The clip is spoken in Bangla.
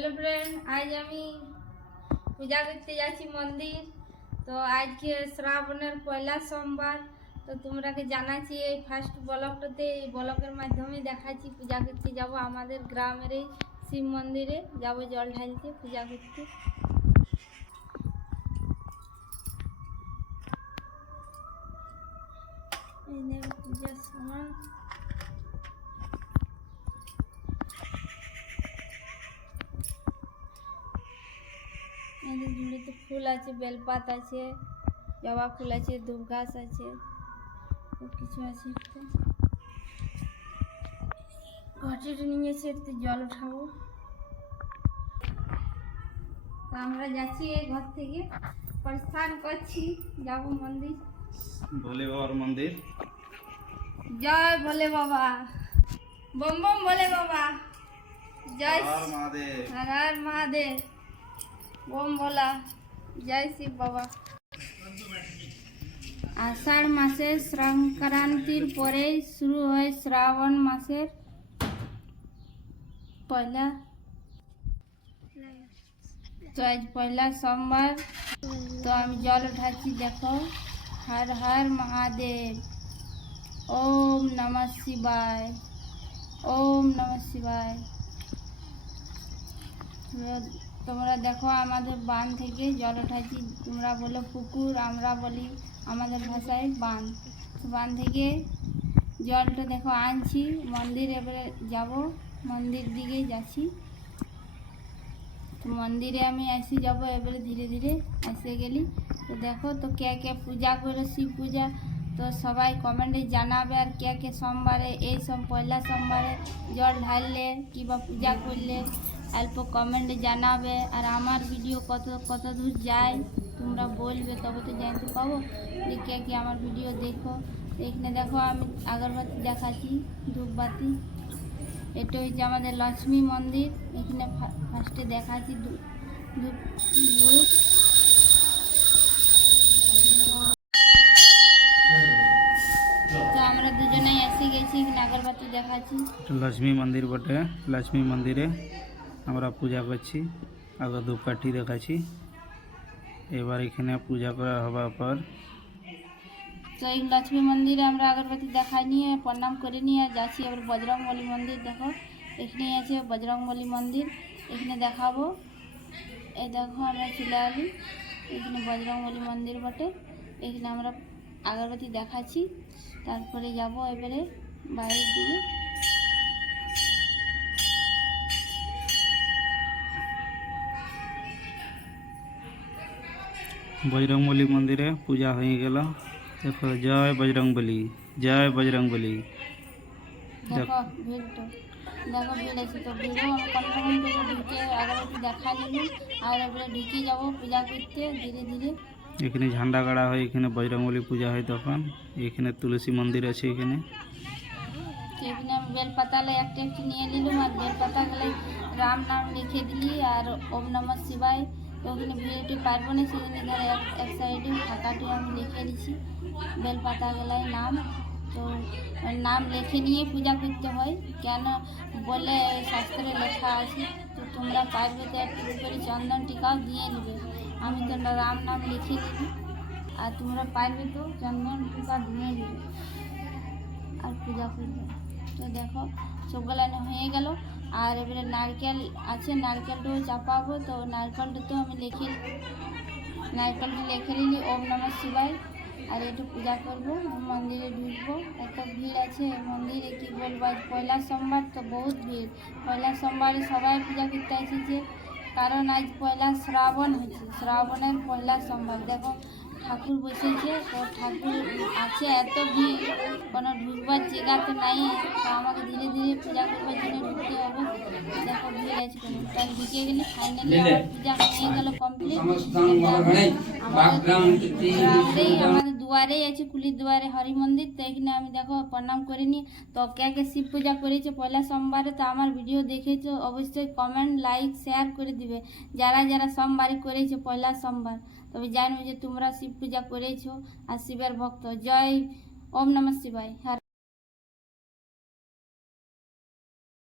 হ্যালো ফ্রেন্ড আজ আমি পূজা করতে যাচ্ছি মন্দির। তো আজকে শ্রাবণের পয়লা সোমবার। তো তোমরাকে জানাচ্ছি এই ফার্স্ট ব্লকটাতে এই ব্লকের মাধ্যমে দেখাচ্ছি পূজা করতে যাব আমাদের গ্রামের এই শিব মন্দিরে। যাব জল ঢালতে, পূজা করতে। পূজার সামান। এদের ফুল আছে বেলপাত আছে জবা ফুল আছে ধূপ ঘাস আছে সব কিছু আছে একটু। ঘটিটা নিয়েছে একটু জল উঠাবো। তো আমরা যাচ্ছি এই ঘর থেকে। প্রস্থান করছি যাব মন্দির। ভোলে বাবার মন্দির। জয় ভোলে বাবা। বম বম ভোলে বাবা। জয় আর মহাদেব। হর হর মহাদেব। ওম ভোলা জয় শিব বাবা। আষাঢ় মাসের সংক্রান্তির পরে শুরু হয় শ্রাবণ মাসের পয়লা। তো আজ পয়লা সোমবার। তো আমি জল উঠাচ্ছি, দেখো। হর হর মহাদেব। ওম নমঃ শিবায়। ওম নমঃ শিবায়। তোমরা- দেখো আমাদের বান থেকে জল উঠাচ্ছি তোমরা বলো পুকুর, আমরা বলি আমাদের ভাষায় বান। বান থেকে জলটা দেখো আনছি, মন্দির এবারে যাব, মন্দির দিকে যাচ্ছি। তো মন্দিরে আমি এসে যাব এবারে ধীরে ধীরে, এসে গেলি। তো দেখো তো কে কে পূজা করে, শিব পূজা। তো সবাই কমেন্টে জানাবে আর কে কে সোমবারে, এই সব পয়লা সোমবারে জল ঢাললে কিংবা পূজা করলে। অল্প কমেন্টে জানাবে, আর আমার ভিডিও কত কত দূর যায়, তোমরা বলবে, তবে তো জানতে পাবো। যে কে কে আমার ভিডিও দেখো। এখানে দেখো, আমি আগরবাতি দেখাচ্ছি, ধূপবাতি। এটা হচ্ছে আমাদের লক্ষ্মী মন্দির। এখানে ফার্স্টে দেখাচ্ছি ধূপ ধূপ আমরা দুজনেই এসে গেছি, এখানে আগরবাতি দেখাচ্ছি। লক্ষ্মী মন্দির বটে, লক্ষ্মী মন্দিরে। আমরা পূজা করছি, আগে ধূপকাঠি দেখাচ্ছি। এবার এখানে পূজা করা হবার পর তো এই লক্ষ্মী মন্দিরে আমরা আগরবাতি দেখাই নিয়ে, প্রণাম করে নিয়ে যাচ্ছি। এবার বজরংবলী মন্দির দেখো, এখানে আছে বজরংবলী মন্দির। এখানে দেখাবো। এই দেখো, আমরা চলে আলি এখানে বজরংবলী মন্দির বটে। এখানে আমরা আগরবাতি দেখাচ্ছি। তারপরে যাব এবারে বাইরের দিকে। বজরংবলী মন্দিরে পূজা হয়ে গেল দেখো জয় বজরংবলী জয় বজরংবলী দেখো ভিড়টা দেখো ভিড় আছে তো ভিড়ও আমি কোনো থেকে ঢুকে আগরবাতি দেখা নিলাম আর এবারে ঢুকে যাব পূজা করতে ধীরে ধীরে এখানে ঝান্ডা গাড়া হয় এখানে বজরংবলী পূজা হয় তখন এখানে তুলসী মন্দির আছে এখানে তো এখানে আমি বেলপাতালে একটা একটু নিয়ে নিলাম আর বেলপাতাগুলো রাম নাম লিখে দিলি আর ওম নমঃ শিবায় তো ওখানে ভিড়টি পারব না সেখানে ধর এক সাইডে ফাঁকাটি আমি লিখে দিছি। বেলপাতাগুলাই নাম। তো নাম লিখে নিয়ে পূজা করতে হয়। কেন বলে শাস্ত্রে লেখা আছে, তো তোমরা পারবে তো একটু করে চন্দন টিকাও দিয়ে নেবে আমি তো রাম নাম লিখে নিবি আর তোমরা পারবে তো চন্দন টিকা দিয়ে নেবে আর পূজা করবে। তো দেখো সবগুলো হয়ে গেল। আর এবারে নারকেল আছে, নারকেলটাও চাপাবো। তো নারকেলটা তো আমি লিখে নারকেলটা লিখে নিলি, ওম নমঃ শিবায়। আর একটু পূজা করব, মন্দিরে ঢুকবো। এত ভিড় আছে মন্দিরে, কি বলব? আজ পয়লা সোমবার, তো বহুত ভিড়। পয়লা সোমবারে সবাই পূজা করতে এসেছে কারণ আজ পয়লা শ্রাবণ হচ্ছে শ্রাবণের পয়লা সোমবার। দেখো ঠাকুর বসেছে তো ঠাকুর আছে এত ভিড়। কোনো ঢুকবার জায়গা তো নাই। তো আমাকে ধীরে ধীরে পূজা করবার জন্য ঢুকতে হবে। দেখো ভিড় আছে কোনো তাই ঢুকে গেলে ফাইনালি আমার পূজা হয়ে গেল কমপ্লিট আমাদের দুয়ারেই আছে, কুলির দুয়ারে হরি মন্দির তো এখানে আমি দেখো, প্রণাম করে নিই তো কে কে শিব পূজা করেছে। পয়লা সোমবারে তো আমার ভিডিও দেখেছ, অবশ্যই কমেন্ট লাইক শেয়ার করে দিবে। যারা যারা সোমবারই করেছে, পয়লা সোমবার। তবে জানবে যে তোমরা শিব পূজা করেছ, আর শিবের ভক্ত। জয়, ওম নমঃ শিবাই হর